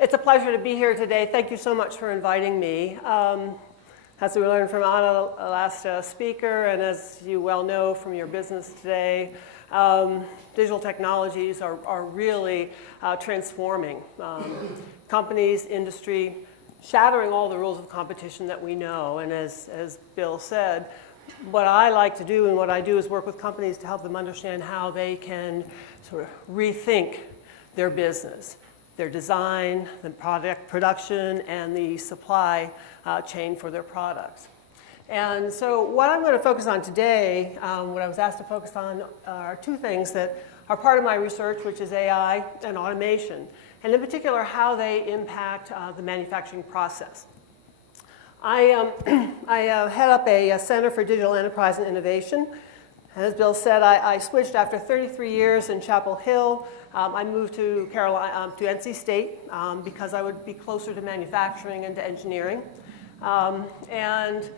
It's a pleasure to be here today. Thank you so much for inviting me. As we learned from Anna, last speaker, and as you well know from your business today, digital technologies are really transforming companies, industry, shattering all the rules of competition that we know. And as Bill said, what I like to do and what I do is work with companies to help them understand how they can sort of rethink their business, their design, the product production, and the supply chain for their products. And so what I'm going to focus on today, what I was asked to focus on, are two things that are part of my research, which is AI and automation, and in particular how they impact the manufacturing process. I head up a Center for Digital Enterprise and Innovation. As Bill said, I switched after 33 years in Chapel Hill. I moved to NC State because I would be closer to manufacturing and to engineering. And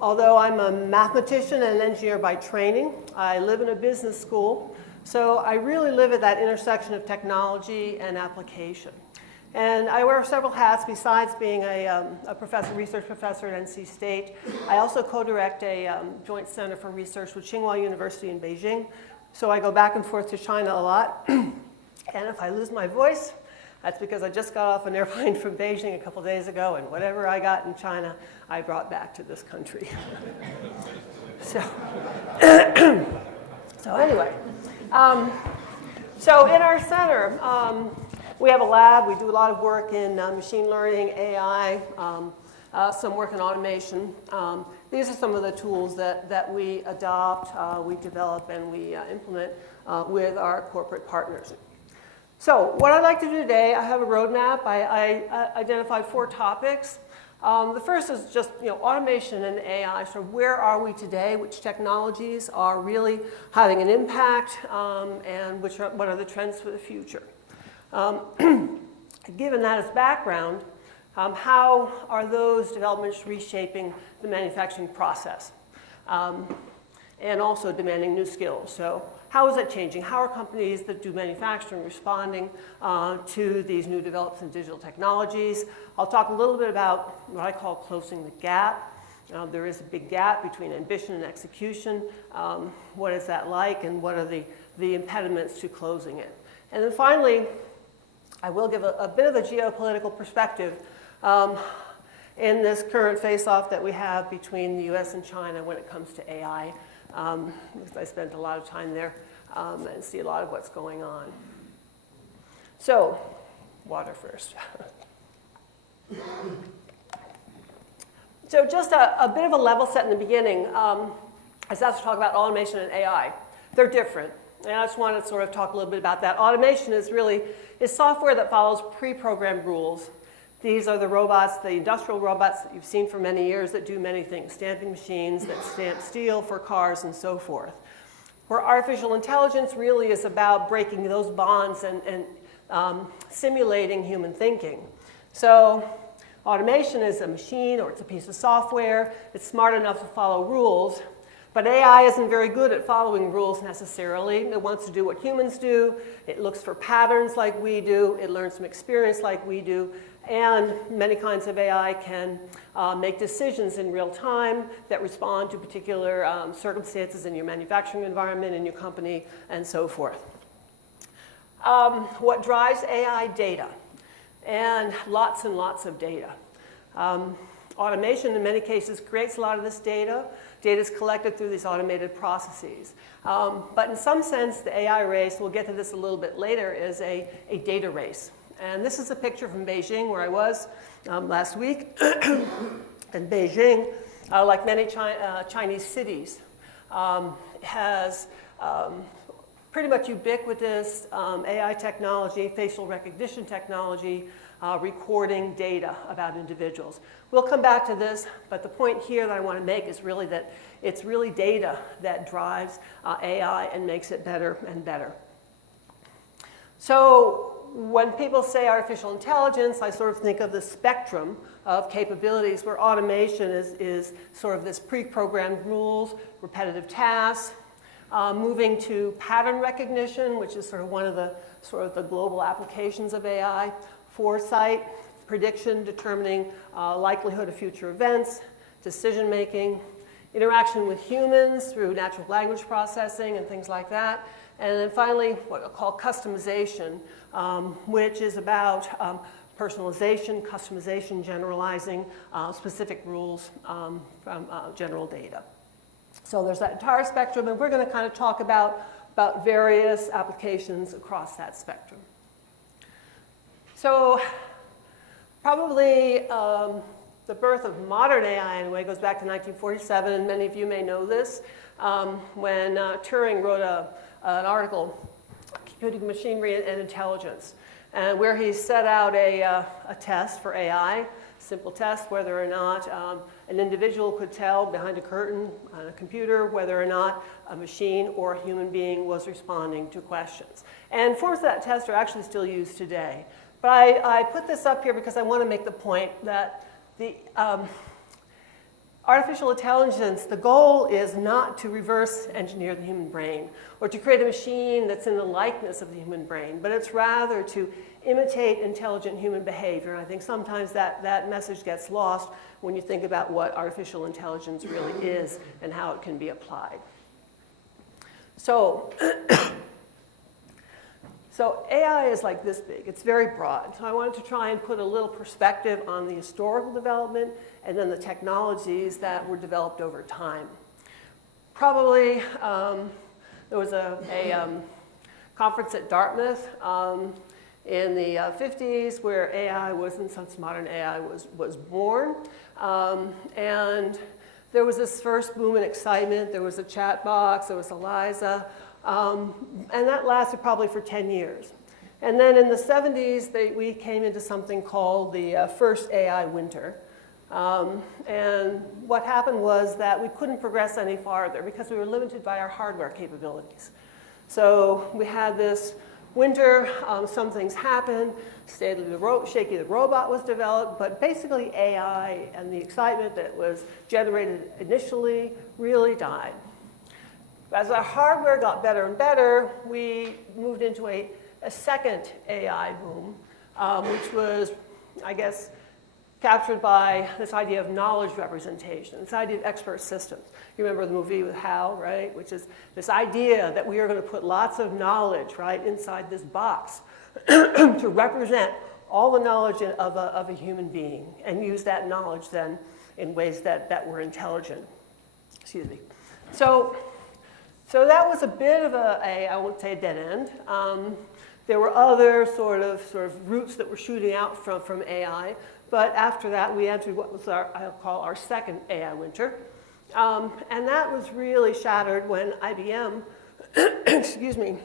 although I'm a mathematician and an engineer by training, I live in a business school. So I really live at that intersection of technology and application. And I wear several hats besides being a research professor at NC State. I also co-direct a joint center for research with Tsinghua University in Beijing. So I go back and forth to China a lot. And if I lose my voice, that's because I just got off an airplane from Beijing a couple days ago, and whatever I got in China, I brought back to this country. So anyway, so in our center, we have a lab. We do a lot of work in machine learning, AI, some work in automation. These are some of the tools that we adopt, we develop, and we implement with our corporate partners. So what I'd like to do today, I have a roadmap. I identified 4 topics. The first is just automation and AI. So where are we today? Which technologies are really having an impact? And what are the trends for the future? Given that as background, how are those developments reshaping the manufacturing process and also demanding new skills? So how is that changing? How are companies that do manufacturing responding to these new developments in digital technologies? I'll talk a little bit about what I call closing the gap. There is a big gap between ambition and execution. What is that like, and what are the impediments to closing it? And then finally, I will give a bit of a geopolitical perspective in this current face-off that we have between the US and China when it comes to AI. Because I spent a lot of time there and see a lot of what's going on. So, water first. So just a bit of a level set in the beginning. I was asked to talk about automation and AI. They're different. And I just want to sort of talk a little bit about that. Automation is software that follows pre-programmed rules. These are the robots, the industrial robots that you've seen for many years that do many things, stamping machines that stamp steel for cars and so forth. Where artificial intelligence really is about breaking those bonds and simulating human thinking. So automation is a machine or it's a piece of software. It's smart enough to follow rules. But AI isn't very good at following rules necessarily. It wants to do what humans do. It looks for patterns like we do. It learns from experience like we do. And many kinds of AI can make decisions in real time that respond to particular circumstances in your manufacturing environment, in your company, and so forth. What drives AI? Data. And lots of data. Automation, in many cases, creates a lot of this data. Data is collected through these automated processes. But in some sense, the AI race, we'll get to this a little bit later, is a data race. And this is a picture from Beijing, where I was last week. And Beijing, like many Chinese cities, has pretty much ubiquitous AI technology, facial recognition technology, recording data about individuals. We'll come back to this, but the point here that I want to make is really that it's really data that drives AI and makes it better and better. So when people say artificial intelligence, I sort of think of the spectrum of capabilities where automation is sort of this pre-programmed rules, repetitive tasks, moving to pattern recognition, which is sort of one of the global applications of AI, foresight, prediction, determining likelihood of future events, decision making, interaction with humans through natural language processing and things like that. And then finally, what I call customization, which is about personalization, customization, generalizing specific rules from general data. So there's that entire spectrum, and we're going to kind of talk about various applications across that spectrum. So probably the birth of modern AI, anyway, goes back to 1947, and many of you may know this, when Turing wrote an article, Computing Machinery and Intelligence, and where he set out a test for AI, simple test, whether or not an individual could tell behind a curtain on a computer whether or not a machine or a human being was responding to questions. And forms of that test are actually still used today. But I put this up here because I want to make the point that the artificial intelligence, the goal is not to reverse engineer the human brain or to create a machine that's in the likeness of the human brain, but it's rather to imitate intelligent human behavior. And I think sometimes that message gets lost when you think about what artificial intelligence really is and how it can be applied. So AI is like this big. It's very broad. So I wanted to try and put a little perspective on the historical development and then the technologies that were developed over time. Probably there was a conference at Dartmouth in the 50s where AI was, in sense modern AI was born. And there was this first boom and excitement. There was a chat box, there was Eliza. And that lasted probably for 10 years. And then in the 70s, we came into something called the first AI winter. And what happened was that we couldn't progress any farther because we were limited by our hardware capabilities. So we had this winter, some things happened, Shaky the Robot was developed, but basically AI and the excitement that was generated initially really died. As our hardware got better and better, we moved into a second AI boom, which was, I guess, captured by this idea of knowledge representation, this idea of expert systems. You remember the movie with Hal, right? Which is this idea that we are going to put lots of knowledge, right, inside this box to represent all the knowledge of a human being and use that knowledge then in ways that were intelligent. Excuse me. So that was a bit of I won't say a dead end. There were other sort of roots that were shooting out from AI, but after that we entered what was I'll call our second AI winter. And that was really shattered when IBM, excuse me,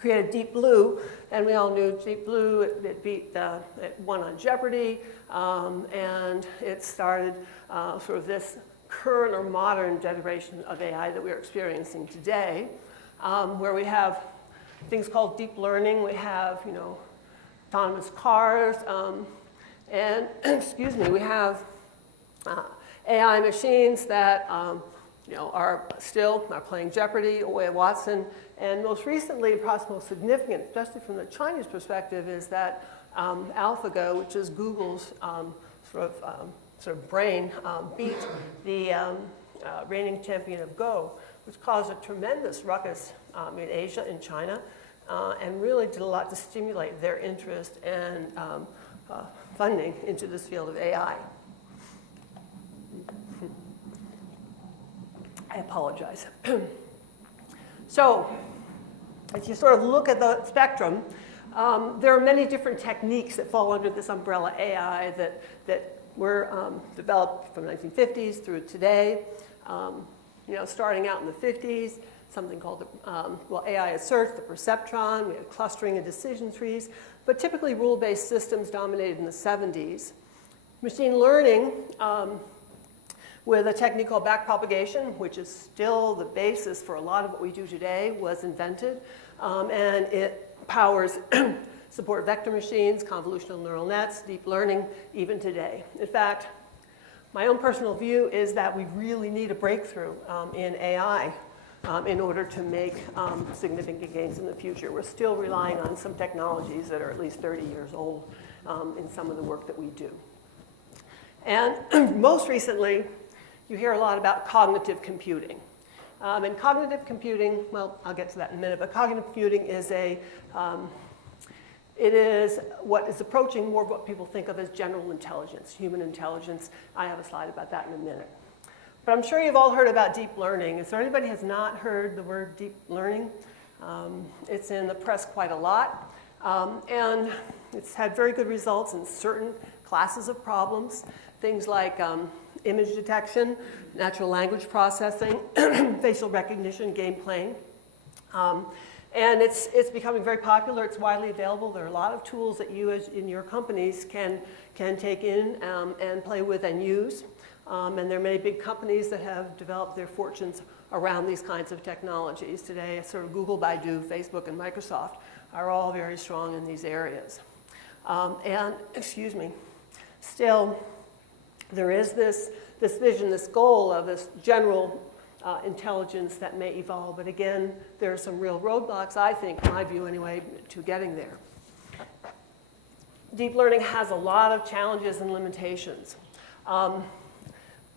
created Deep Blue, and we all knew Deep Blue, it won on Jeopardy, and it started sort of this current or modern generation of AI that we're experiencing today, where we have things called deep learning. We have, autonomous cars, and excuse me, we have AI machines that are playing Jeopardy, away Watson, and most recently, perhaps most significant, especially from the Chinese perspective, is that AlphaGo, which is Google's sort of brain, beat the reigning champion of Go, which caused a tremendous ruckus in Asia and China, and really did a lot to stimulate their interest and funding into this field of AI. I apologize. So, as you sort of look at the spectrum, there are many different techniques that fall under this umbrella AI that were developed from the 1950s through today. Starting out in the 50s, something called AI as search, the perceptron. We had clustering and decision trees, but typically rule-based systems dominated in the 70s. Machine learning, with a technique called backpropagation, which is still the basis for a lot of what we do today, was invented, and it powers support vector machines, convolutional neural nets, deep learning, even today. In fact, my own personal view is that we really need a breakthrough in AI in order to make significant gains in the future. We're still relying on some technologies that are at least 30 years old, in some of the work that we do. And most recently, you hear a lot about cognitive computing. And cognitive computing, well, I'll get to that in a minute, but cognitive computing is it is what is approaching more of what people think of as general intelligence, human intelligence. I have a slide about that in a minute. But I'm sure you've all heard about deep learning. Is there anybody who has not heard the word deep learning? It's in the press quite a lot. And it's had very good results in certain classes of problems, things like image detection, natural language processing, facial recognition, game playing. And it's becoming very popular. It's widely available. There are a lot of tools that you in your companies can take in and play with and use. And there are many big companies that have developed their fortunes around these kinds of technologies. Today, sort of Google, Baidu, Facebook, and Microsoft are all very strong in these areas. Still, there is this vision, this goal of this general intelligence that may evolve. But again, there are some real roadblocks, I think, in my view anyway, to getting there. Deep learning has a lot of challenges and limitations.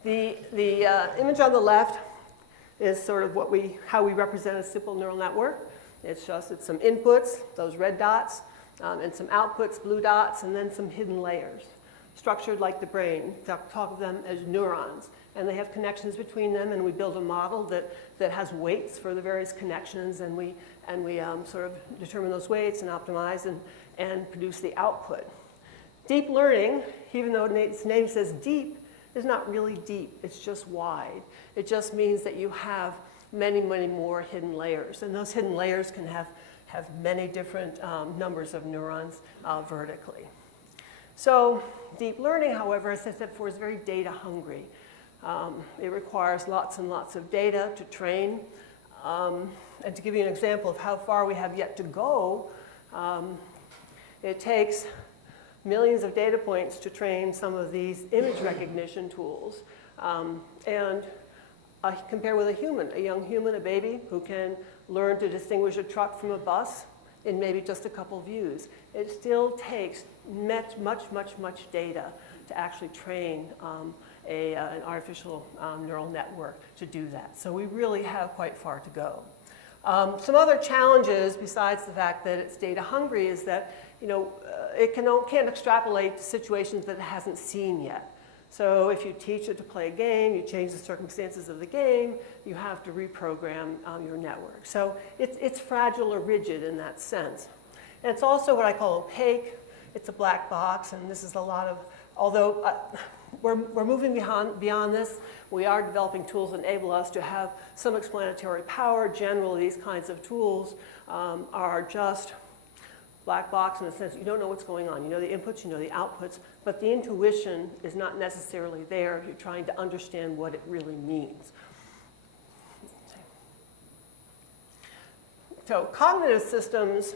The image on the left is sort of how we represent a simple neural network. It's some inputs, those red dots, and some outputs, blue dots, and then some hidden layers, structured like the brain. Talk of them as neurons. And they have connections between them, and we build a model that has weights for the various connections, and we sort of determine those weights and optimize and produce the output. Deep learning, even though its name says deep, is not really deep. It's just wide. It just means that you have many, many more hidden layers. And those hidden layers can have many different numbers of neurons vertically. So deep learning, however, as I said before, is very data hungry. It requires lots and lots of data to train. And to give you an example of how far we have yet to go, it takes millions of data points to train some of these image recognition tools. And compare with a young human, a baby, who can learn to distinguish a truck from a bus in maybe just a couple views. It still takes much, much, much, much data to actually train an artificial neural network to do that. So we really have quite far to go. Some other challenges, besides the fact that it's data hungry, is that it can't extrapolate to situations that it hasn't seen yet. So if you teach it to play a game, you change the circumstances of the game, you have to reprogram your network. So it's fragile or rigid in that sense. And it's also what I call opaque. It's a black box, and this is a lot of, although we're moving beyond this. We are developing tools that enable us to have some explanatory power. Generally, these kinds of tools are just black box in the sense you don't know what's going on. You know the inputs, you know the outputs, but the intuition is not necessarily there if you're trying to understand what it really means. So cognitive systems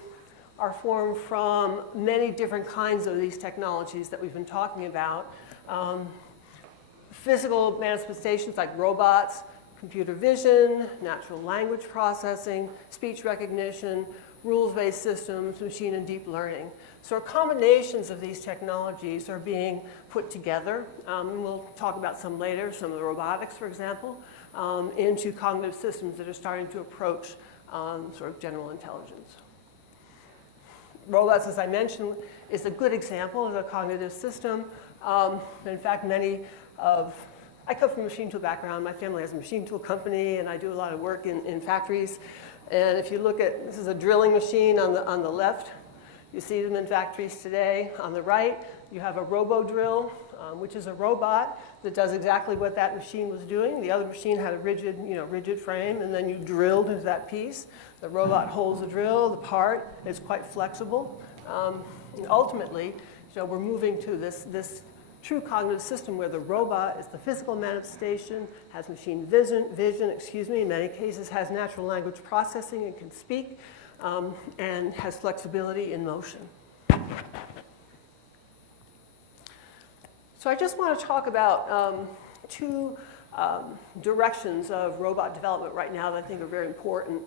are formed from many different kinds of these technologies that we've been talking about. Physical manifestations like robots, computer vision, natural language processing, speech recognition, rules-based systems, machine and deep learning. So combinations of these technologies are being put together. We'll talk about some later, some of the robotics, for example, into cognitive systems that are starting to approach sort of general intelligence. Robots, as I mentioned, is a good example of a cognitive system. In fact, I come from a machine tool background. My family has a machine tool company, and I do a lot of work in factories. And if you look at, this is a drilling machine on the left. You see them in factories today. On the right, you have a robo-drill, which is a robot that does exactly what that machine was doing. The other machine had a rigid frame, and then you drilled into that piece. The robot holds the drill. The part is quite flexible. And ultimately, we're moving to this true cognitive system where the robot is the physical manifestation, has machine vision, in many cases has natural language processing and can speak, and has flexibility in motion. So I just want to talk about two directions of robot development right now that I think are very important.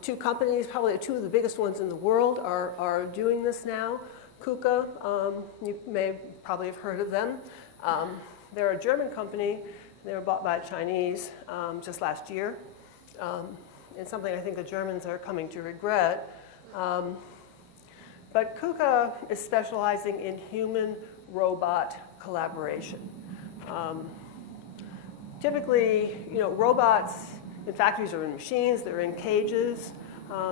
Two companies, probably two of the biggest ones in the world, are doing this now. KUKA, you may probably have heard of them. They're a German company. They were bought by Chinese just last year. And something I think the Germans are coming to regret. But KUKA is specializing in human-robot collaboration. Typically, robots in factories are in machines, they're in cages,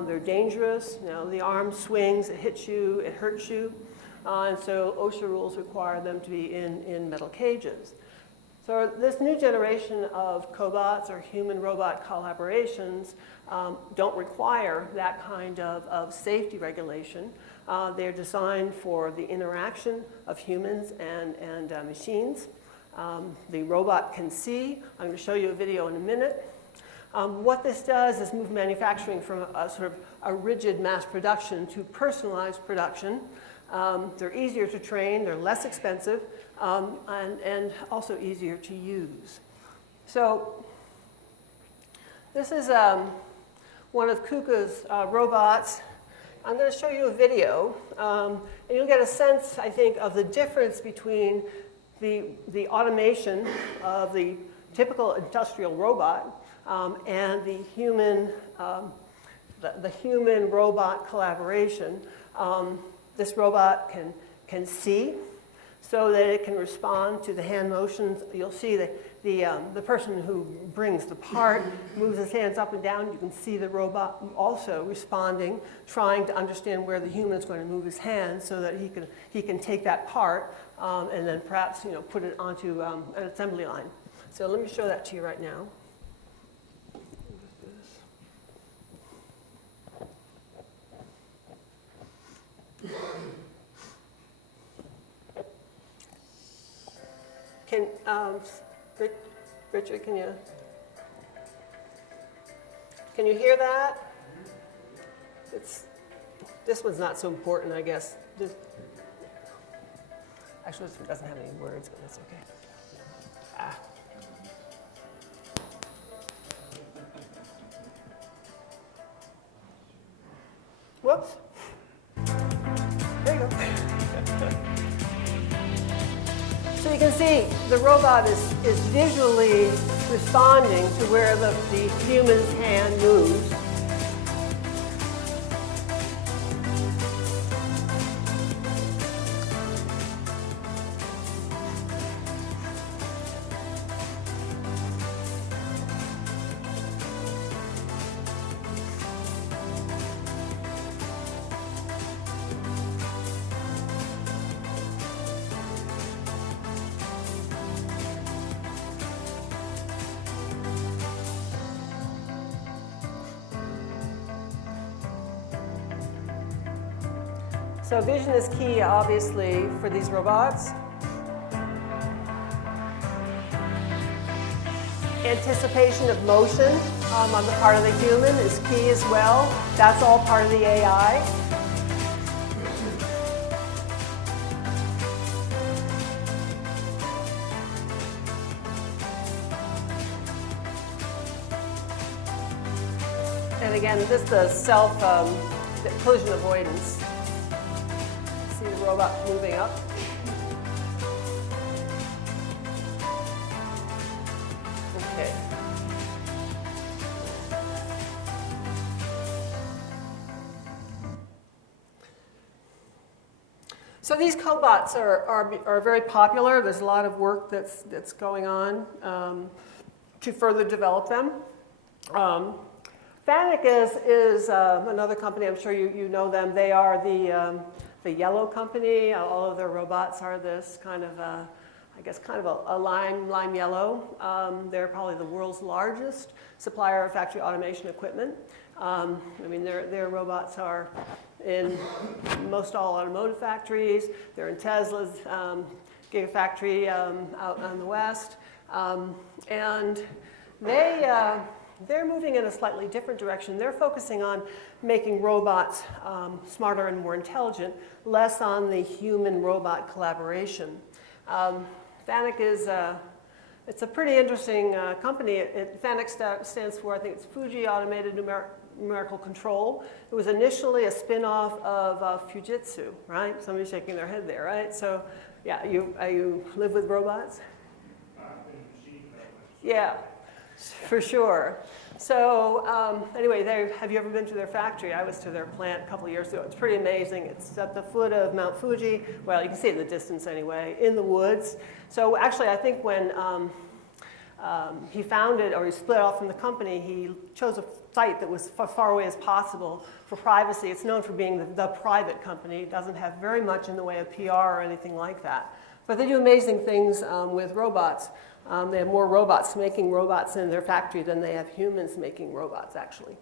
they're dangerous. The arm swings, it hits you, it hurts you. And so OSHA rules require them to be in metal cages. So this new generation of cobots or human-robot collaborations don't require that kind of safety regulation. They're designed for the interaction of humans and machines. The robot can see. I'm going to show you a video in a minute. What this does is move manufacturing from a sort of a rigid mass production to personalized production. They're easier to train, they're less expensive, and also easier to use. So this is one of KUKA's robots. I'm going to show you a video, and you'll get a sense, I think, of the difference between the automation of the typical industrial robot and the human-robot collaboration. This robot can see so that it can respond to the hand motions. You'll see that the person who brings the part moves his hands up and down. You can see the robot also responding, trying to understand where the human is going to move his hands so that he can take that part and then perhaps put it onto an assembly line. So let me show that to you right now. Richard, can you hear that? This one's not so important, I guess. Actually, this one doesn't have any words, but that's okay. Whoops. There you go. So you can see the robot is visually responding to where the human's hand moves. So vision is key, obviously, for these robots. Anticipation of motion on the part of the human is key as well. That's all part of the AI. And again, this is collision avoidance. See the robot moving up. Okay. So these cobots are very popular. There's a lot of work that's going on to further develop them. FANUC is another company. I'm sure you know them. They are the yellow company. All of their robots are this kind of, I guess, kind of a lime yellow. They're probably the world's largest supplier of factory automation equipment. I mean, their robots are in most all automotive factories. They're in Tesla's Gigafactory out on the west. And they're moving in a slightly different direction. They're focusing on making robots smarter and more intelligent, less on the human-robot collaboration. FANUC is it's a pretty interesting company. FANUC stands for, I think it's Fuji Automated numerical control. It was initially a spin-off of Fujitsu, right? Somebody's shaking their head there, right? So, yeah, you live with robots? Yeah, for sure. So anyway, have you ever been to their factory? I was to their plant a couple of years ago. It's pretty amazing. It's at the foot of Mount Fuji. Well, you can see it in the distance anyway, in the woods. So actually, I think when he founded, or he split off from the company, he chose a site that was as far away as possible for privacy. It's known for being the private company. It doesn't have very much in the way of PR or anything like that. But they do amazing things with robots. They have more robots making robots in their factory than they have humans making robots, actually.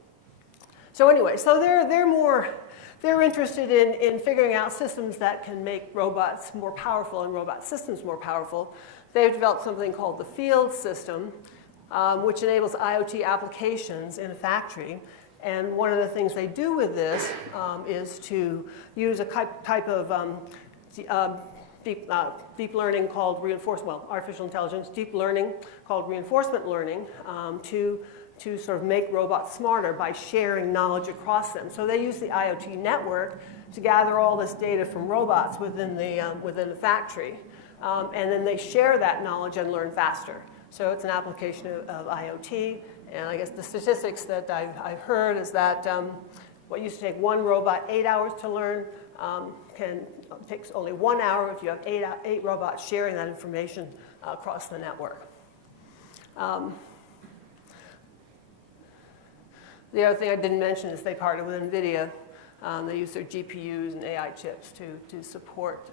So anyway, so they're interested in figuring out systems that can make robots more powerful and robot systems more powerful. They've developed something called the field system, which enables IoT applications in a factory. And one of the things they do with this is to use a type of deep learning called artificial intelligence, deep learning called reinforcement learning to sort of make robots smarter by sharing knowledge across them. So they use the IoT network to gather all this data from robots within the factory. And then they share that knowledge and learn faster. So it's an application of IoT. And I guess the statistics that I've heard is that what used to take one robot 8 hours to learn takes only 1 hour if you have eight robots sharing that information across the network. The other thing I didn't mention is they partner with NVIDIA. They use their GPUs and AI chips to support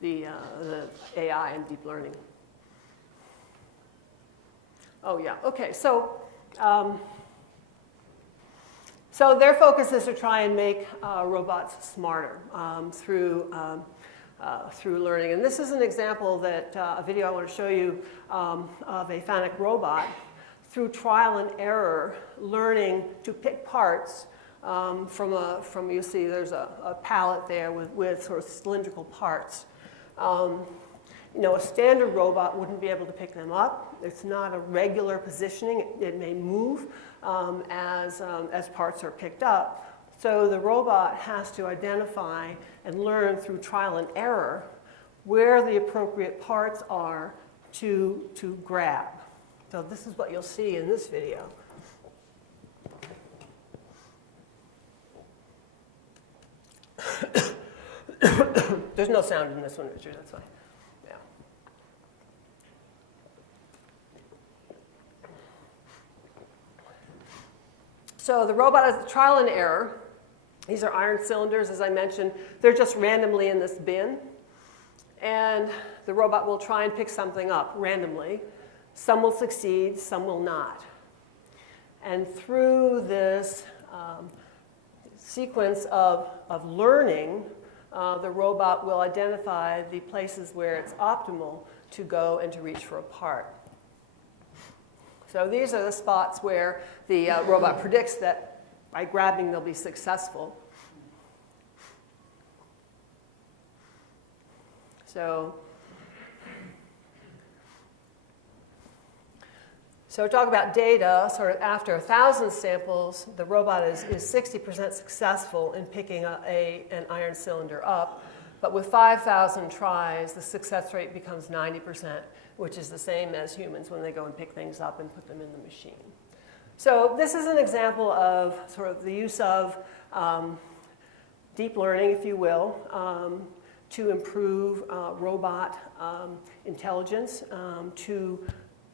the AI and deep learning. Oh yeah, okay, so their focus is to try and make robots smarter through learning. And this is an example that a video I want to show you of a FANUC robot through trial and error learning to pick parts from you see there's a pallet there with sort of cylindrical parts. You know, a standard robot wouldn't be able to pick them up. It's not a regular positioning. It may move as parts are picked up. So the robot has to identify and learn through trial and error where the appropriate parts are to grab. So this is what you'll see in this video. There's no sound in this one, Richard, that's fine. Yeah. So the robot is trial and error. These are iron cylinders, as I mentioned. They're just randomly in this bin. And the robot will try and pick something up randomly. Some will succeed, some will not. And through this sequence of learning, the robot will identify the places where it's optimal to go and to reach for a part. So these are the spots where the robot predicts that by grabbing they'll be successful. So talk about data, sort of after 1,000 samples, the robot is 60% successful in picking an iron cylinder up. But with 5,000 tries, the success rate becomes 90%, which is the same as humans when they go and pick things up and put them in the machine. So this is an example of sort of the use of deep learning, if you will, to improve robot intelligence,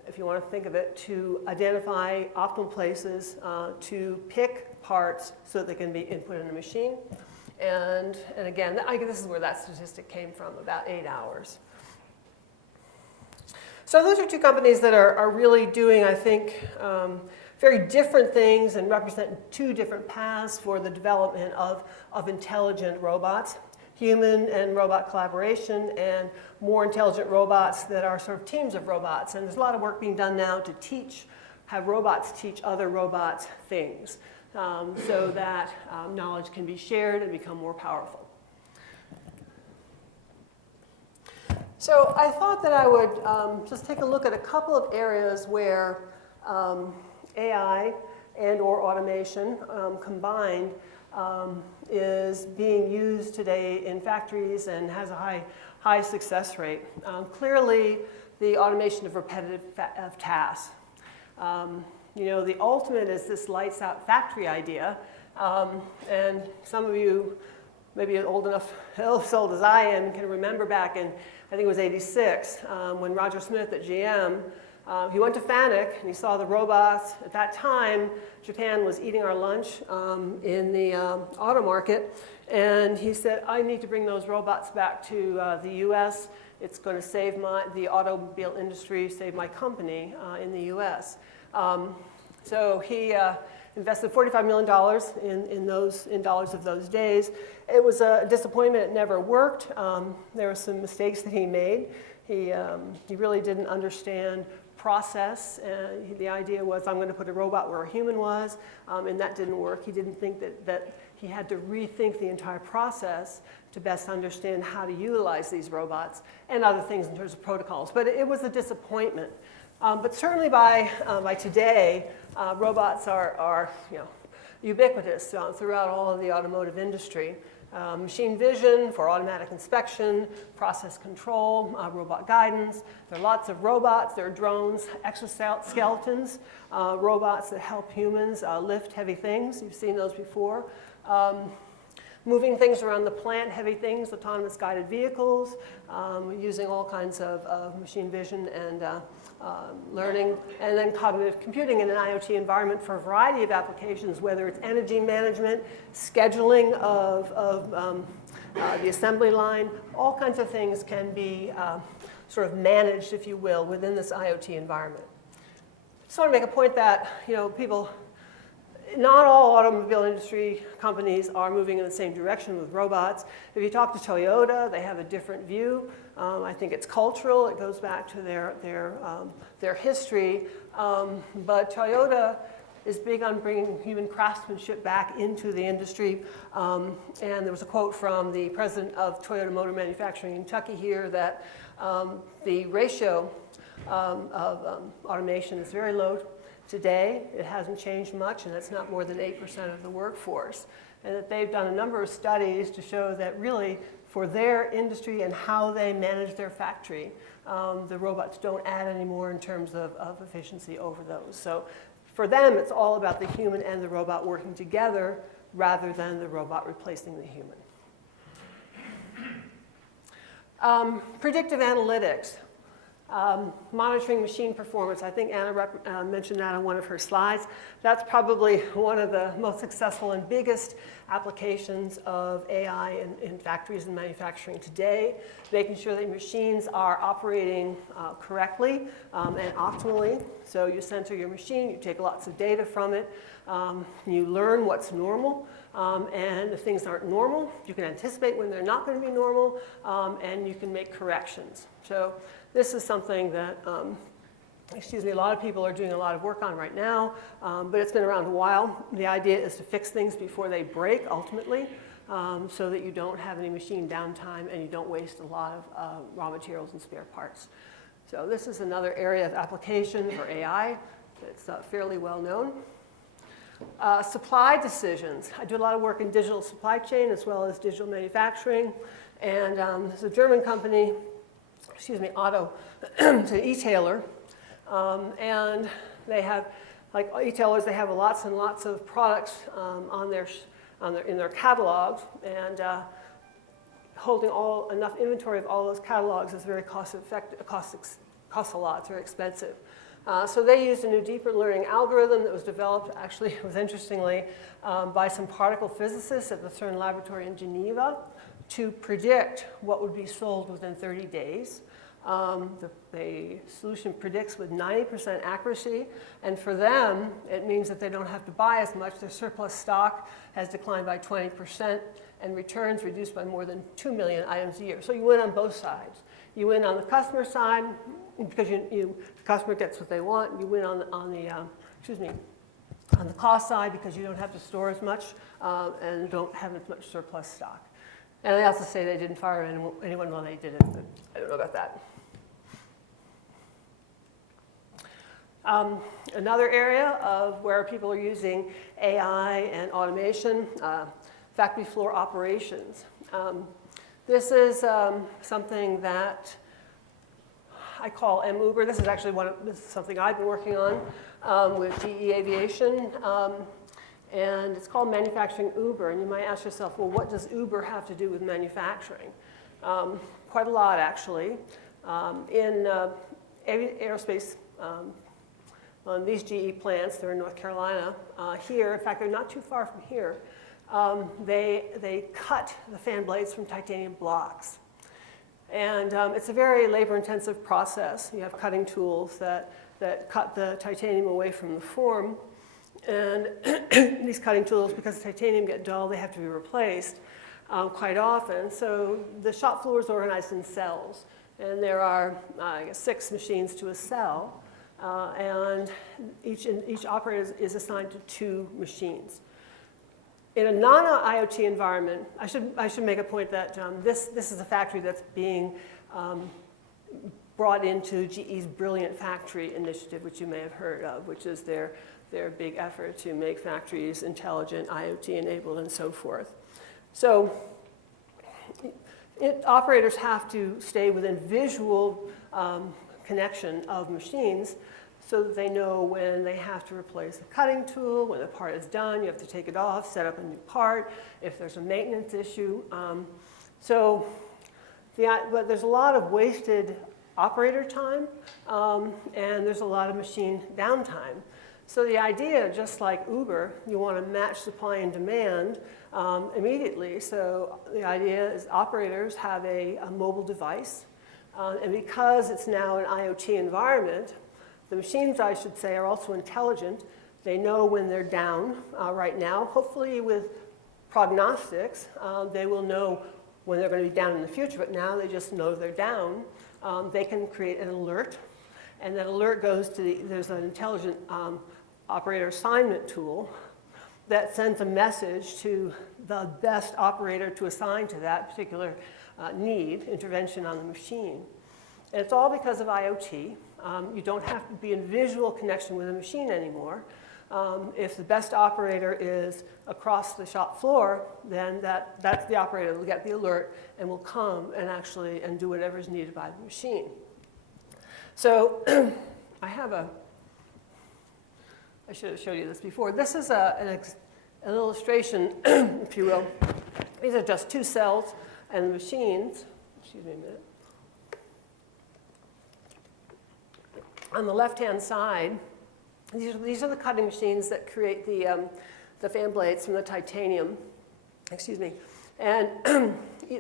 if you want to think of it, to identify optimal places to pick parts so that they can be input in a machine. And again, I guess this is where that statistic came from, about 8 hours. So those are two companies that are really doing, I think, very different things and represent two different paths for the development of intelligent robots. Human and robot collaboration, and more intelligent robots that are sort of teams of robots. And there's a lot of work being done now to have robots teach other robots things so that knowledge can be shared and become more powerful. So I thought that I would just take a look at a couple of areas where AI and or automation combined is being used today in factories and has a high success rate. Clearly, the automation of repetitive tasks. You know, the ultimate is this lights out factory idea. And some of you, maybe old enough, as old as I am, can remember back in, I think it was '86, when Roger Smith at GM, he went to FANUC and he saw the robots. At that time, Japan was eating our lunch in the auto market. And he said, I need to bring those robots back to the US. It's going to save the automobile industry, save my company in the US. So he invested $45 million in dollars of those days. It was a disappointment. It never worked. There were some mistakes that he made. He really didn't understand process. The idea was, I'm going to put a robot where a human was, and that didn't work. He didn't think that he had to rethink the entire process to best understand how to utilize these robots and other things in terms of protocols. But it was a disappointment. But certainly by today, robots are ubiquitous throughout all of the automotive industry. Machine vision for automatic inspection, process control, robot guidance. There are lots of robots. There are drones, exoskeletons, robots that help humans lift heavy things. You've seen those before. Moving things around the plant, heavy things, autonomous guided vehicles, using all kinds of machine vision and learning, and then cognitive computing in an IoT environment for a variety of applications, whether it's energy management, scheduling of the assembly line. All kinds of things can be sort of managed, if you will, within this IoT environment. Just want to make a point that, people, not all automobile industry companies are moving in the same direction with robots. If you talk to Toyota, they have a different view. I think it's cultural. It goes back to their history. But Toyota is big on bringing human craftsmanship back into the industry. And there was a quote from the president of Toyota Motor Manufacturing in Kentucky here that the ratio of automation is very low today. It hasn't changed much, and it's not more than 8% of the workforce. And that they've done a number of studies to show that really for their industry and how they manage their factory, the robots don't add any more in terms of efficiency over those. So for them, it's all about the human and the robot working together rather than the robot replacing the human. Predictive analytics. Monitoring machine performance. I think Anna mentioned that on one of her slides. That's probably one of the most successful and biggest applications of AI in factories and manufacturing today, making sure that machines are operating correctly and optimally. So you center your machine, you take lots of data from it, you learn what's normal, and if things aren't normal, you can anticipate when they're not going to be normal, and you can make corrections. So this is something that, a lot of people are doing a lot of work on right now, but it's been around a while. The idea is to fix things before they break, ultimately, so that you don't have any machine downtime and you don't waste a lot of raw materials and spare parts. So this is another area of application for AI that's fairly well known. Supply decisions. I do a lot of work in digital supply chain as well as digital manufacturing, and there's a German company, auto, it's an e-tailer, and they have, like e-tailers, they have lots and lots of products in their catalogs, and holding enough inventory of all those catalogs is very cost-effective. Costs a lot. It's very expensive. So they used a new deep learning algorithm that was developed, actually, it was interestingly, by some particle physicists at the CERN laboratory in Geneva to predict what would be sold within 30 days. The solution predicts with 90% accuracy, and for them, it means that they don't have to buy as much. Their surplus stock has declined by 20%, and returns reduced by more than 2 million items a year. So you win on both sides. You win on the customer side, because the customer gets what they want. You win on the cost side because you don't have to store as much and don't have as much surplus stock. And they also say they didn't fire anyone when they did it, but I don't know about that. Another area of where people are using AI and automation, factory floor operations. This is something that I call M-Uber. This is actually this is something I've been working on with GE Aviation. And it's called manufacturing Uber. And you might ask yourself, well, what does Uber have to do with manufacturing? Quite a lot, actually. In aerospace, on these GE plants, they're in North Carolina. Here, in fact, they're not too far from here. They cut the fan blades from titanium blocks. And it's a very labor-intensive process. You have cutting tools that cut the titanium away from the form. And these cutting tools, because the titanium get dull, they have to be replaced quite often. So the shop floor is organized in cells. And there are, I guess, 6 machines to a cell. And each operator is assigned to 2 machines. In a non-IoT environment, I should make a point that this is a factory that's being brought into GE's Brilliant Factory initiative, which you may have heard of, which is their big effort to make factories intelligent, IoT-enabled, and so forth. So operators have to stay within visual connection of machines so that they know when they have to replace a cutting tool, when the part is done, you have to take it off, set up a new part, if there's a maintenance issue. But there's a lot of wasted operator time, and there's a lot of machine downtime. So the idea, just like Uber, you want to match supply and demand immediately. So the idea is operators have a mobile device, and because it's now an IoT environment, the machines, I should say, are also intelligent. They know when they're down right now. Hopefully with prognostics, they will know when they're going to be down in the future, but now they just know they're down. They can create an alert, and that alert goes to there's an intelligent operator assignment tool that sends a message to the best operator to assign to that particular intervention on the machine. And it's all because of IoT. You don't have to be in visual connection with a machine anymore. If the best operator is across the shop floor, then that's the operator that will get the alert and will come and do whatever is needed by the machine. So I should have showed you this before. This is an illustration, if you will. These are just 2 cells and the machines. Excuse me a minute. On the left-hand side, these are the cutting machines that create the fan blades from the titanium. Excuse me. And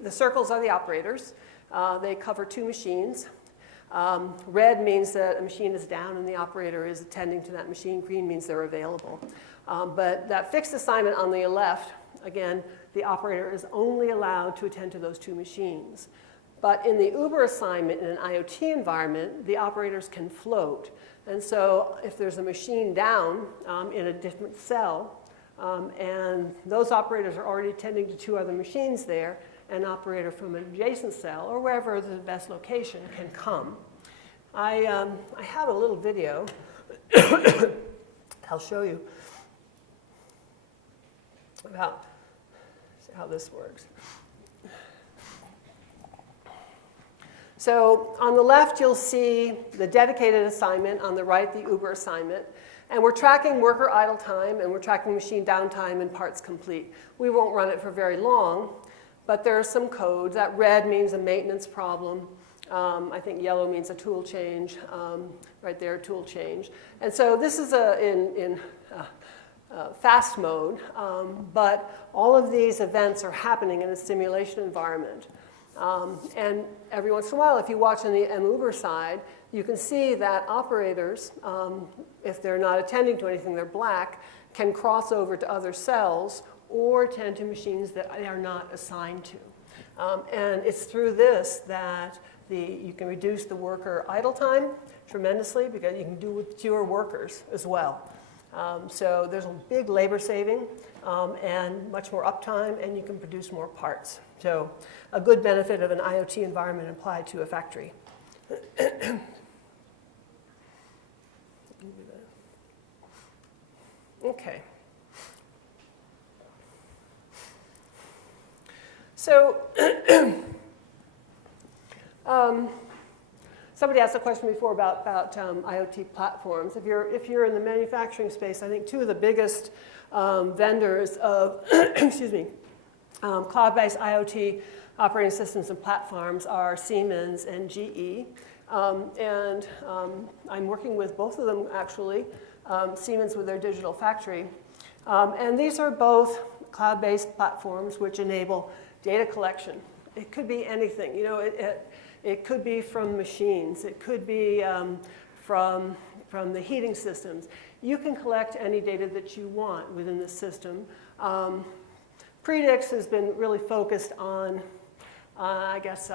the circles are the operators. They cover 2 machines. Red means that a machine is down and the operator is attending to that machine. Green means they're available. But that fixed assignment on the left, again, the operator is only allowed to attend to those 2 machines. But in the Uber assignment in an IoT environment, the operators can float. And so if there's a machine down in a different cell, and those operators are already attending to 2 other machines there, an operator from an adjacent cell or wherever the best location can come. I have a little video I'll show you about how this works. So on the left, you'll see the dedicated assignment. On the right, the Uber assignment. And we're tracking worker idle time, and we're tracking machine downtime and parts complete. We won't run it for very long, but there are some codes. That red means a maintenance problem. I think yellow means a tool change. Right there, tool change. And so this is in fast mode, but all of these events are happening in a simulation environment. And every once in a while, if you watch on the M-Uber side, you can see that operators, if they're not attending to anything, they're black, can cross over to other cells or attend to machines that they are not assigned to. And it's through this that you can reduce the worker idle time tremendously because you can do with fewer workers as well. So there's a big labor saving and much more uptime, and you can produce more parts. So a good benefit of an IoT environment applied to a factory. Okay. So somebody asked a question before about IoT platforms. If you're in the manufacturing space, I think two of the biggest vendors of excuse me, cloud-based IoT operating systems and platforms are Siemens and GE. I'm working with both of them, actually, Siemens with their digital factory. And these are both cloud-based platforms which enable data collection. It could be anything. You know, it could be from machines. It could be from the heating systems. You can collect any data that you want within the system. Predictive has been really focused on, I guess,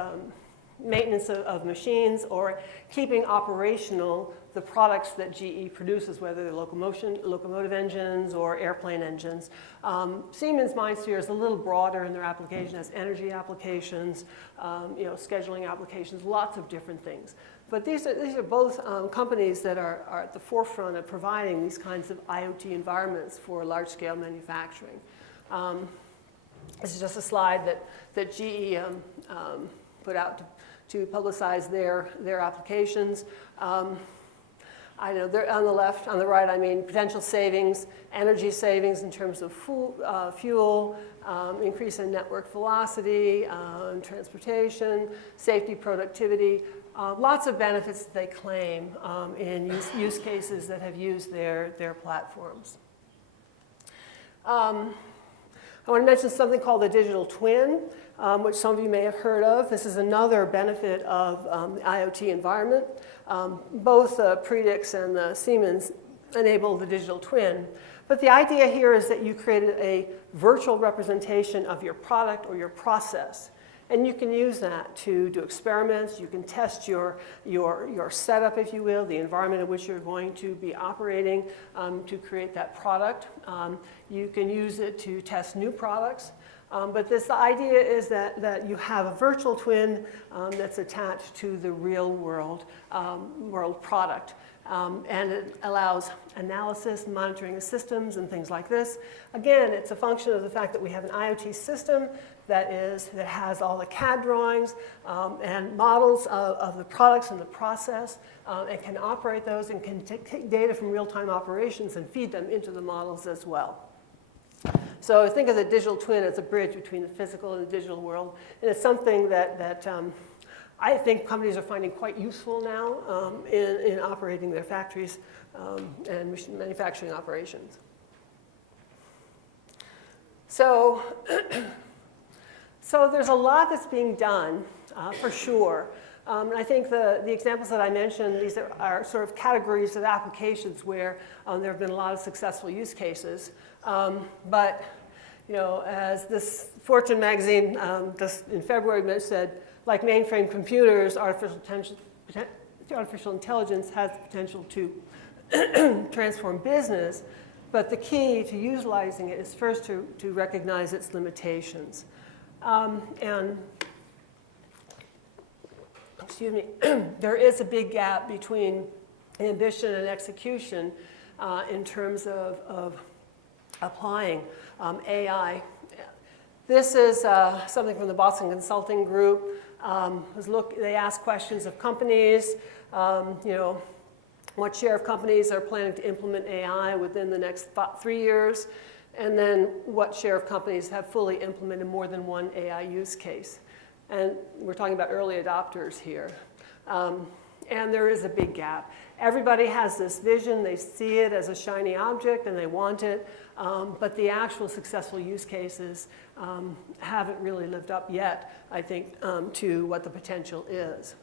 maintenance of machines or keeping operational the products that GE produces, whether they're locomotive engines or airplane engines. Siemens MindSphere is a little broader in their application, has energy applications, scheduling applications, lots of different things. But these are both companies that are at the forefront of providing these kinds of IoT environments for large-scale manufacturing. This is just a slide that GE put out to publicize their applications. I know they're on the left, on the right, I mean potential savings, energy savings in terms of fuel, increase in network velocity, transportation, safety, productivity, lots of benefits that they claim in use cases that have used their platforms. I want to mention something called the digital twin, which some of you may have heard of. This is another benefit of the IoT environment. Both Predictive and the Siemens enable the digital twin. But the idea here is that you created a virtual representation of your product or your process. And you can use that to do experiments. You can test your setup, if you will, the environment in which you're going to be operating to create that product. You can use it to test new products. But the idea is that you have a virtual twin that's attached to the real world product. And it allows analysis, monitoring of systems, and things like this. Again, it's a function of the fact that we have an IoT system that has all the CAD drawings and models of the products and the process, and can operate those and can take data from real-time operations and feed them into the models as well. So think of the digital twin as a bridge between the physical and the digital world, and it's something that I think companies are finding quite useful now in operating their factories and manufacturing operations. So there's a lot that's being done, for sure. I think the examples that I mentioned, these are sort of categories of applications where there have been a lot of successful use cases. But as this Fortune magazine just in February said, like mainframe computers, artificial intelligence has the potential to transform business. But the key to utilizing it is first to recognize its limitations. And excuse me, there is a big gap between ambition and execution in terms of applying AI. This is something from the Boston Consulting Group. They asked questions of companies, what share of companies are planning to implement AI within the next 3 years, and then what share of companies have fully implemented more than one AI use case. And we're talking about early adopters here. And there is a big gap. Everybody has this vision. They see it as a shiny object, and they want it. But the actual successful use cases haven't really lived up yet, I think, to what the potential is.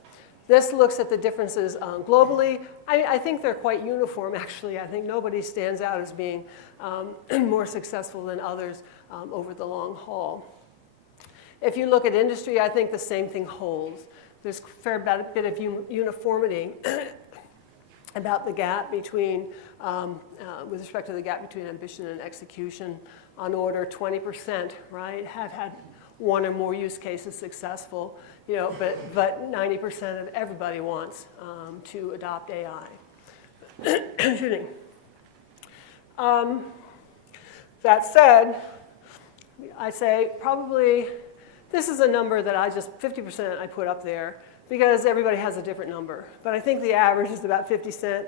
This looks at the differences globally. I think they're quite uniform, actually. I think nobody stands out as being more successful than others over the long haul. If you look at industry, I think the same thing holds. There's a fair bit of uniformity about the gap between, with respect to the gap between ambition and execution. On order, 20%, right, have had one or more use cases successful, but 90% of everybody wants to adopt AI. Excuse me. That said, I say probably, this is a number that I just, 50% I put up there, because everybody has a different number. But I think the average is about 50%,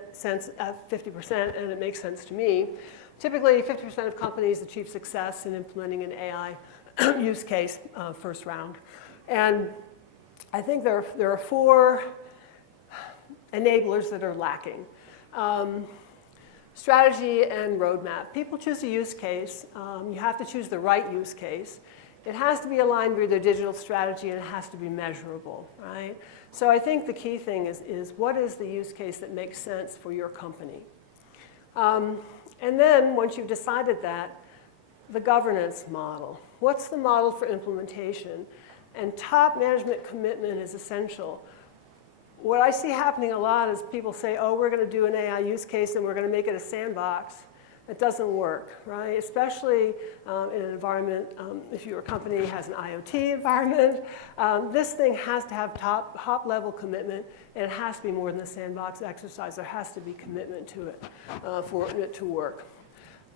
and it makes sense to me. Typically, 50% of companies achieve success in implementing an AI use case first round. And I think there are 4 enablers that are lacking. Strategy and roadmap. People choose a use case. You have to choose the right use case. It has to be aligned with their digital strategy, and it has to be measurable, right? So I think the key thing is what is the use case that makes sense for your company? And then once you've decided that, the governance model. What's the model for implementation? And top management commitment is essential. What I see happening a lot is people say, oh, we're going to do an AI use case and we're going to make it a sandbox. It doesn't work, right? Especially in an environment, if your company has an IoT environment, this thing has to have top level commitment, and it has to be more than a sandbox exercise. There has to be commitment to it for it to work.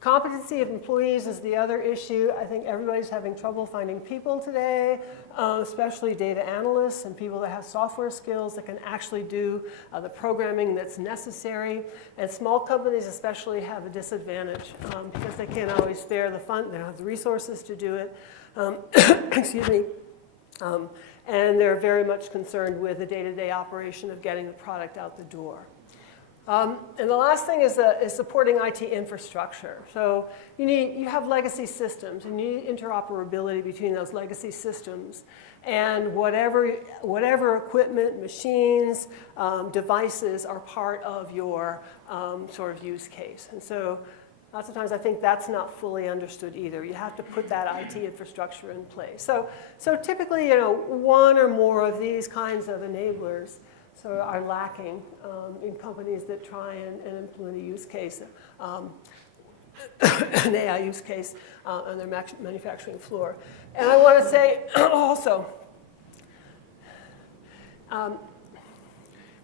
Competency of employees is the other issue. I think everybody's having trouble finding people today, especially data analysts and people that have software skills that can actually do the programming that's necessary. And small companies especially have a disadvantage because they can't always spare the fund. They don't have the resources to do it. Excuse me. And they're very much concerned with the day-to-day operation of getting the product out the door. And the last thing is supporting IT infrastructure. So you have legacy systems, and you need interoperability between those legacy systems. And whatever equipment, machines, devices are part of your sort of use case. And so lots of times I think that's not fully understood either. You have to put that IT infrastructure in place. So typically, one or more of these kinds of enablers are lacking in companies that try and implement a use case, an AI use case on their manufacturing floor. And I want to say also,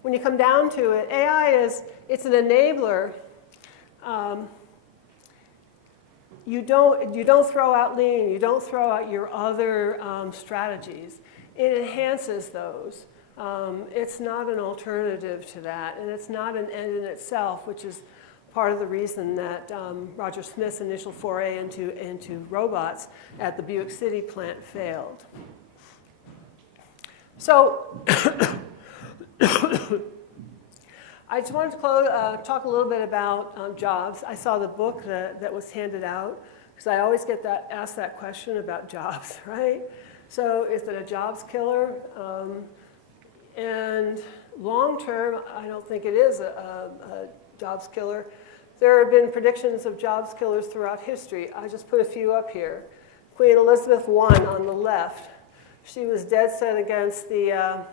when you come down to it, AI it's an enabler. You don't throw out lean. You don't throw out your other strategies. It enhances those. It's not an alternative to that, and it's not an end in itself, which is part of the reason that Roger Smith's initial foray into robots at the Buick City plant failed. So I just wanted to talk a little bit about jobs. I saw the book that was handed out, because I always get asked that question about jobs, right? So is it a jobs killer? And long term, I don't think it is a jobs killer. There have been predictions of jobs killers throughout history. I just put a few up here. Queen Elizabeth I on the left. She was dead set against the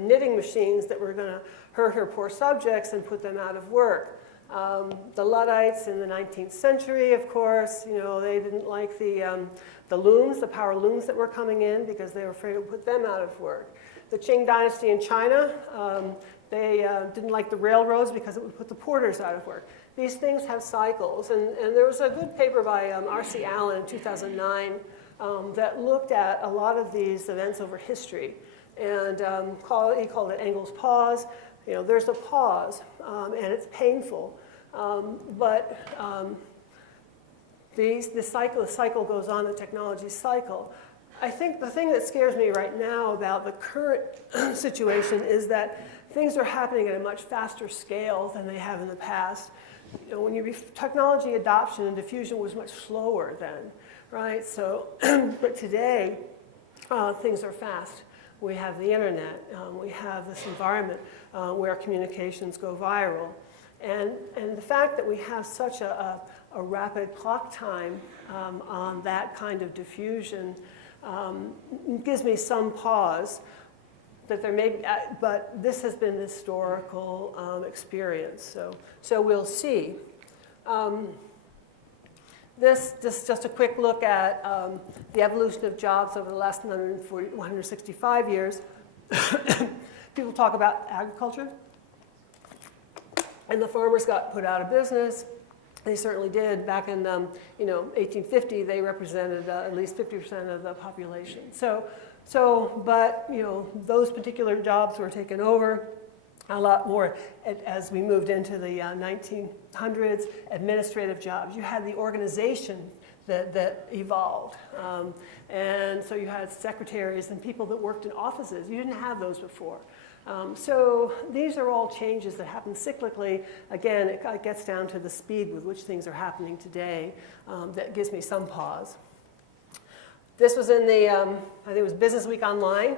knitting machines that were going to hurt her poor subjects and put them out of work. The Luddites in the 19th century, of course, they didn't like the looms, the power looms that were coming in, because they were afraid to put them out of work. The Qing dynasty in China, they didn't like the railroads because it would put the porters out of work. These things have cycles, and there was a good paper by R.C. Allen in 2009 that looked at a lot of these events over history, and he called it Engel's pause. There's a pause, and it's painful, but the cycle goes on, the technology cycle. I think the thing that scares me right now about the current situation is that things are happening at a much faster scale than they have in the past. Technology adoption and diffusion was much slower then, right? So, but today, things are fast. We have the internet. We have this environment where communications go viral. And the fact that we have such a rapid clock time on that kind of diffusion gives me some pause that there may be, but this has been historical experience, so we'll see. This just a quick look at the evolution of jobs over the last 165 years. People talk about agriculture, and the farmers got put out of business, They certainly did. Back in 1850, they represented at least 50% of the population. But those particular jobs were taken over. A lot more as we moved into the 1900s, administrative jobs. You had the organization that evolved. And so you had secretaries and people that worked in offices. You didn't have those before. So these are all changes that happen cyclically. Again, it gets down to the speed with which things are happening today. That gives me some pause. This was in the, I think it was Business Week Online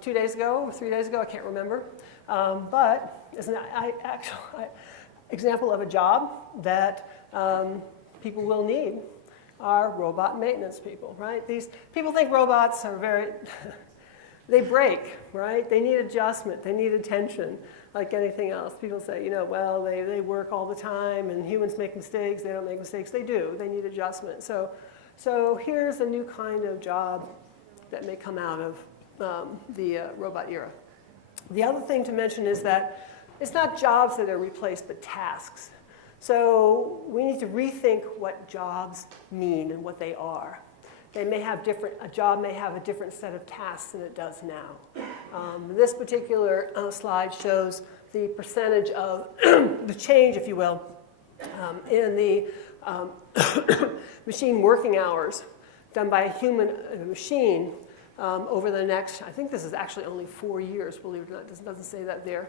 2 days ago or 3 days ago, I can't remember. But it's an actual example of a job that people will need are robot maintenance people, right? These people think robots are very, they break, right? They need adjustment, they need attention, like anything else. People say, well, they work all the time and humans make mistakes, they don't make mistakes. They do, they need adjustment. So here's a new kind of job that may come out of the robot era. The other thing to mention is that it's not jobs that are replaced, but tasks. So we need to rethink what jobs mean and what they are. They may have a job may have a different set of tasks than it does now. This particular slide shows the percentage of the change, if you will, in the machine working hours done by a human and a machine over the next, I think this is actually only 4 years, believe it or not. It doesn't say that there.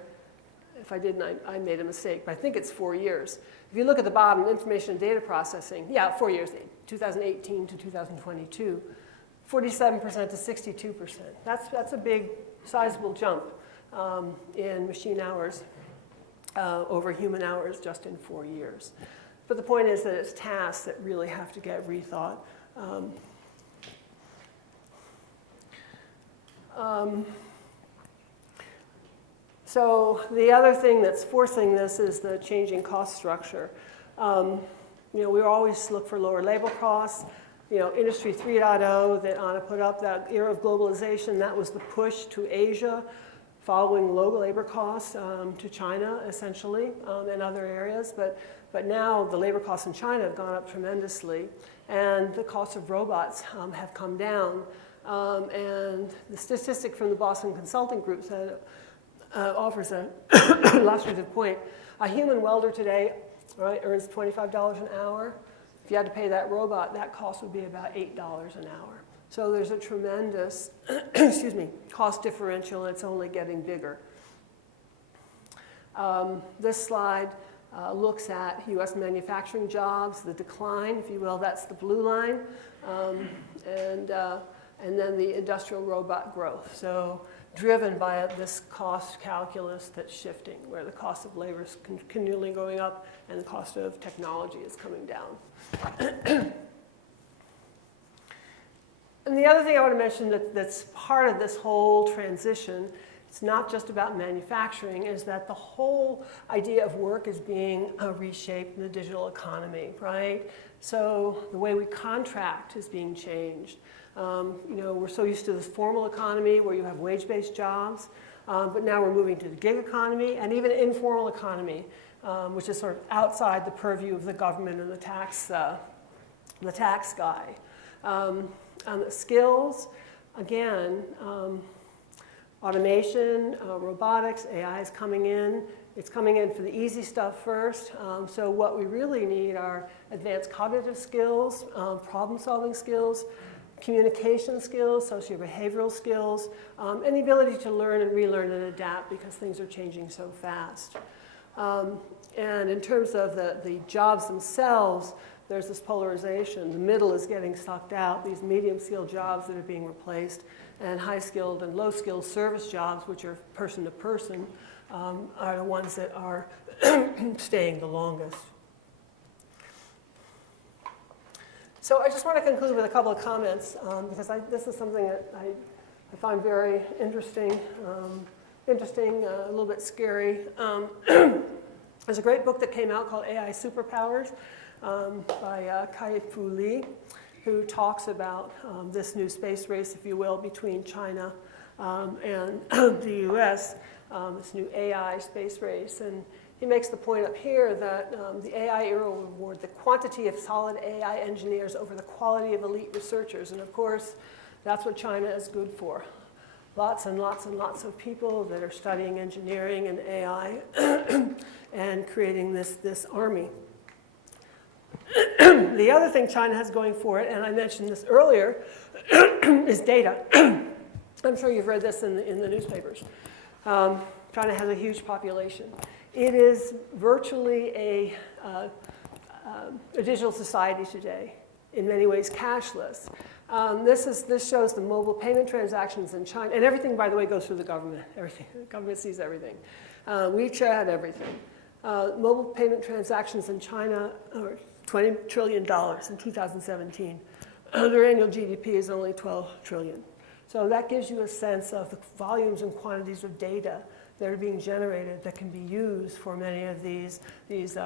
If I didn't, I made a mistake, but I think it's 4 years. If you look at the bottom, information and data processing, 4 years, 2018 to 2022, 47% to 62%. That's a big, sizable jump in machine hours over human hours just in 4 years. But the point is that it's tasks that really have to get rethought. So the other thing that's forcing this is the changing cost structure. We always look for lower labor costs. Industry 3.0 that Anna put up, that era of globalization, that was the push to Asia, following low labor costs to China, essentially, and other areas. But now the labor costs in China have gone up tremendously, and the cost of robots have come down. And the statistic from the Boston Consulting Group said, offers a illustrative point. A human welder today, right, earns $25 an hour. If you had to pay that robot, that cost would be about $8 an hour. So there's a tremendous cost differential, and it's only getting bigger. This slide looks at U.S. manufacturing jobs, the decline, if you will, that's the blue line, and then the industrial robot growth. So driven by this cost calculus that's shifting, where the cost of labor is continually going up and the cost of technology is coming down. And the other thing I want to mention that's part of this whole transition, it's not just about manufacturing, is that the whole idea of work is being reshaped in the digital economy, right? So the way we contract is being changed. We're so used to this formal economy where you have wage-based jobs, but now we're moving to the gig economy and even informal economy, which is sort of outside the purview of the government and the tax guy. Skills, again, automation, robotics, AI is coming in. It's coming in for the easy stuff first. So what we really need are advanced cognitive skills, problem-solving skills, communication skills, socio-behavioral skills, and the ability to learn and relearn and adapt because things are changing so fast. And in terms of the jobs themselves, there's this polarization. The middle is getting sucked out, these medium-skilled jobs that are being replaced, and high-skilled and low-skilled service jobs, which are person-to-person, are the ones that are staying the longest. So I just want to conclude with a couple of comments, because this is something that I find very interesting, a little bit scary. There's a great book that came out called AI Superpowers by Kai-Fu Lee, who talks about this new space race, if you will, between China and the US, this new AI space race. he makes the point up here that the AI era will reward the quantity of solid AI engineers over the quality of elite researchers. And of course, that's what China is good for. Lots and lots and lots of people that are studying engineering and AI and creating this army. The other thing China has going for it, and I mentioned this earlier, is data. I'm sure you've read this in the newspapers. China has a huge population. It is virtually a digital society today, in many ways cashless. This shows the mobile payment transactions in China, and everything, by the way, goes through the government. Everything, the government sees everything. WeChat, everything. Mobile payment transactions in China are $20 trillion in 2017. Their annual GDP is only 12 trillion. So that gives you a sense of the volumes and quantities of data that are being generated that can be used for many of these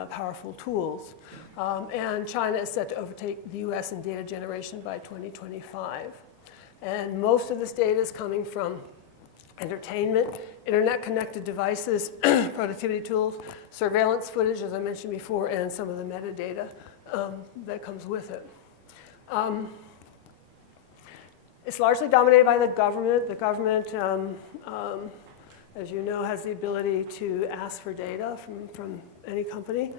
powerful tools. And China is set to overtake the US in data generation by 2025. And most of this data is coming from entertainment, internet-connected devices, productivity tools, surveillance footage, as I mentioned before, and some of the metadata that comes with it. It's largely dominated by the government. The government, as you know, has the ability to ask for data from any company,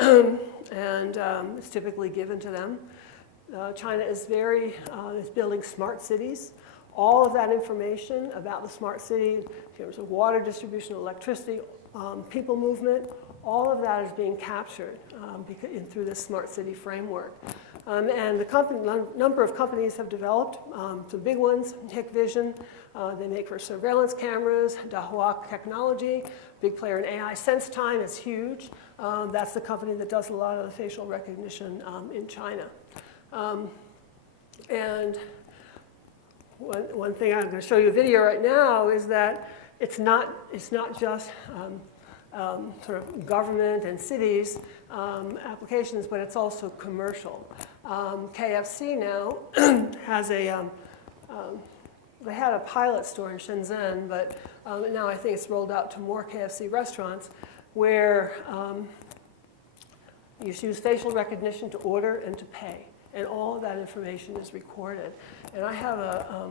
and it's typically given to them. China is building smart cities. All of that information about the smart city, in terms of water distribution, electricity, people movement, all of that is being captured through this smart city framework. And the number of companies have developed, some big ones, Hikvision, they make for surveillance cameras, Dahua Technology, big player in AI. SenseTime is huge. That's the company that does a lot of the facial recognition in China. And one thing I'm going to show you a video right now is that it's not just sort of government and cities applications, but it's also commercial. KFC now has they had a pilot store in Shenzhen, but now I think it's rolled out to more KFC restaurants where you use facial recognition to order and to pay. And all of that information is recorded. And I have a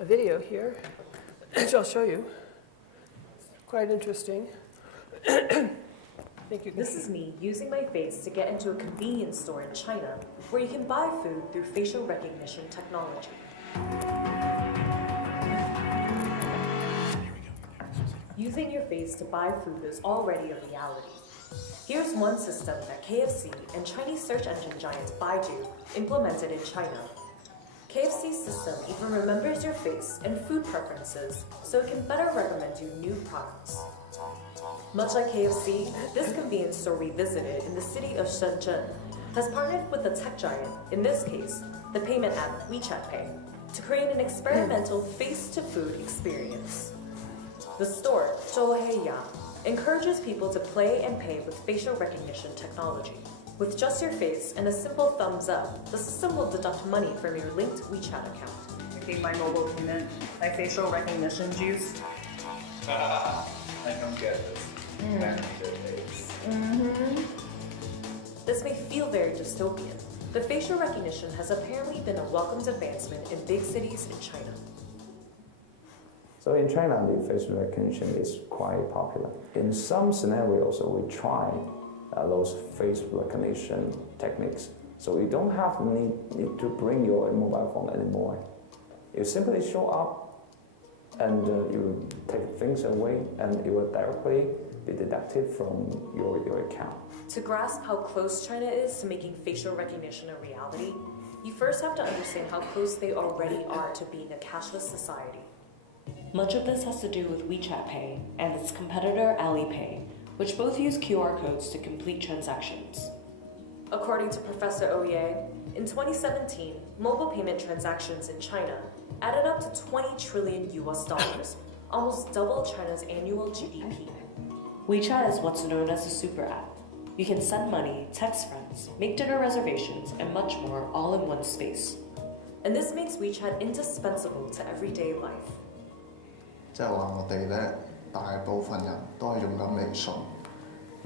video here, which I'll show you. Quite interesting. This is me using my face to get into a convenience store in China where you can buy food through facial recognition technology. Using your face to buy food is already a reality. Here's one system that KFC and Chinese search engine giant Baidu implemented in China. KFC's system even remembers your face and food preferences so it can better recommend you new products. Much like KFC, this convenience store we visited in the city of Shenzhen has partnered with the tech giant, in this case, the payment app WeChat Pay, to create an experimental face-to-food experience. The store, zhou encourages people to play and pay with facial recognition technology. With just your face and a simple thumbs up, the system will deduct money from your linked WeChat account. Okay, my mobile payment, my facial recognition juice. I don't get this. This may feel very dystopian, but facial recognition has apparently been a welcomed advancement in big cities in China. So in China, the facial recognition is quite popular. In some scenarios, we try those face recognition techniques. So you don't have need to bring your mobile phone anymore. You simply show up and you take things away and it will directly be deducted from your account. To grasp how close China is to making facial recognition a reality, you first have to understand how close they already are to being a cashless society. Much of this has to do with WeChat Pay and its competitor Alipay, which both use QR codes to complete transactions. According to Professor Oye, in 2017, mobile payment transactions in China added up to $20 trillion, almost double China's annual GDP. WeChat is what's known as a super app. You can send money, text friends, make dinner reservations, and much more all in one space. And this makes WeChat indispensable to everyday life. 即係話我哋咧，大部分人都係用緊微信，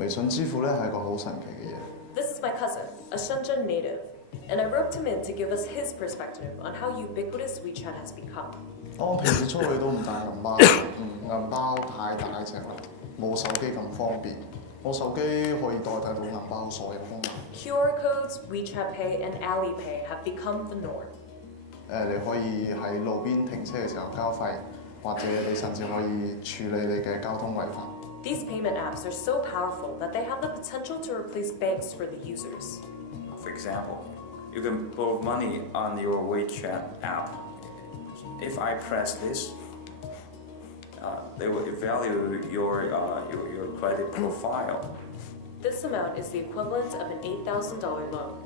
微信支付咧係個好神奇嘅嘢。This is my cousin, a Shenzhen native, and I roped him in to give us his perspective on how ubiquitous WeChat has become. 我平時出去都唔帶銀包，銀包太大隻啦，冇手機咁方便。我手機可以代替到銀包所有功能。QR codes, WeChat Pay, and Alipay have become the norm. 你可以喺路邊停車嘅時候交費，或者你甚至可以處理你嘅交通違法。These payment apps are so powerful that they have the potential to replace banks for the users. For example, you can borrow money on your WeChat app. If I press this, they will evaluate your credit profile. This amount is the equivalent of an $8,000 loan.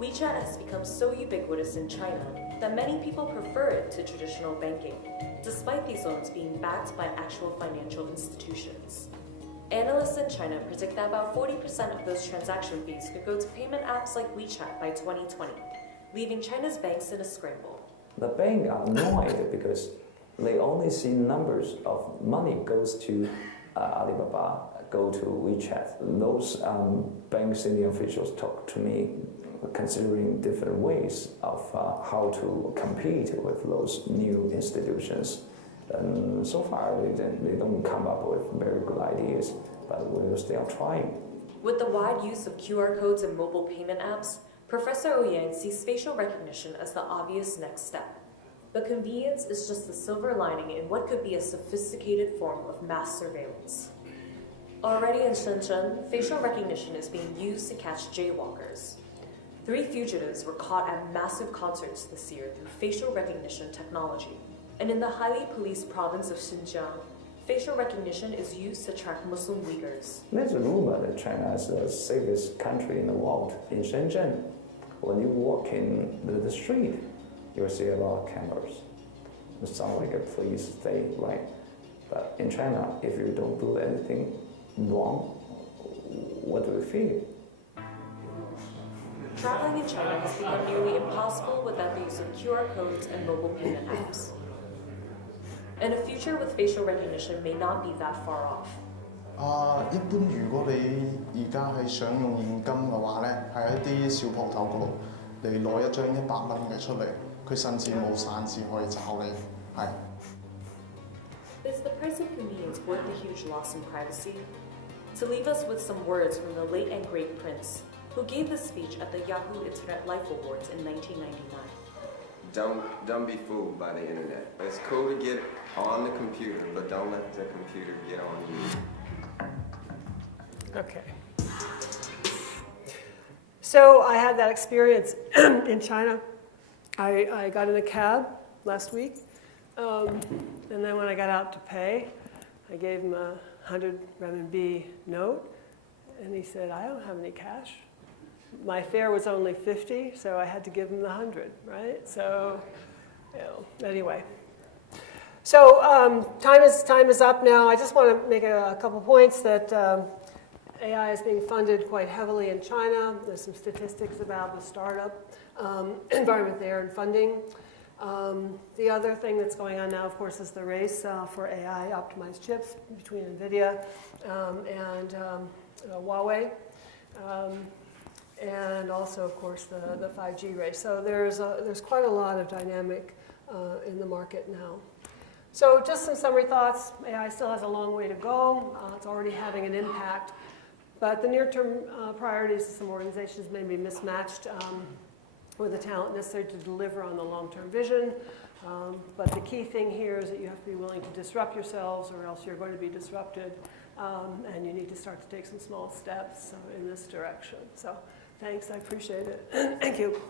WeChat has become so ubiquitous in China that many people prefer it to traditional banking, despite these loans being backed by actual financial institutions. Analysts in China predict that about 40% of those transaction fees could go to payment apps like WeChat by 2020, leaving China's banks in a scramble. The bank are annoyed because they only see numbers of money goes to Alibaba, go to WeChat. Those bank senior officials talk to me considering different ways of how to compete with those new institutions. And so far, they don't come up with very good ideas, but we're still trying. With the wide use of QR codes and mobile payment apps, Professor Ouyang sees facial recognition as the obvious next step. But convenience is just the silver lining in what could be a sophisticated form of mass surveillance. Already in Shenzhen, facial recognition is being used to catch jaywalkers. 3 fugitives were caught at massive concerts this year through facial recognition technology. And in the highly policed province of Xinjiang, facial recognition is used to track Muslim Uyghurs. There's a rumor that China is the safest country in the world. In Shenzhen, when you walk in the street, you'll see a lot of cameras. It sounds like a police state, right? But in China, if you don't do anything wrong, what do you feel? Traveling in China has become nearly impossible without the use of QR codes and mobile payment apps. And a future with facial recognition may not be that far off. 一般如果你而家係想用現金嘅話咧，喺一啲小鋪頭嗰度，你攞一張100蚊嘅出嚟，佢甚至冇散紙可以找你，係。Is the price of convenience worth the huge loss in privacy? To leave us with some words from the late and great Prince, who gave this speech at the Yahoo Internet Life Awards in 1999. Don't be fooled by the internet. It's cool to get on the computer, but don't let the computer get on you. Okay. So I had that experience in China. I got in a cab last week, and then when I got out to pay, I gave him a 100 renminbi note, and he said, "I don't have any cash." My fare was only 50, so I had to give him the 100, right? So, anyway. So time is up now. I just want to make a couple points that AI is being funded quite heavily in China. There's some statistics about the startup environment there and funding. The other thing that's going on now, of course, is the race for AI optimized chips between NVIDIA and Huawei. And also, of course, the 5G race. So there's quite a lot of dynamic in the market now. So just some summary thoughts. AI still has a long way to go. It's already having an impact. But the near-term priorities of some organizations may be mismatched with the talent necessary to deliver on the long-term vision. But the key thing here is that you have to be willing to disrupt yourselves, or else you're going to be disrupted. And you need to start to take some small steps in this direction. So thanks, I appreciate it. Thank you.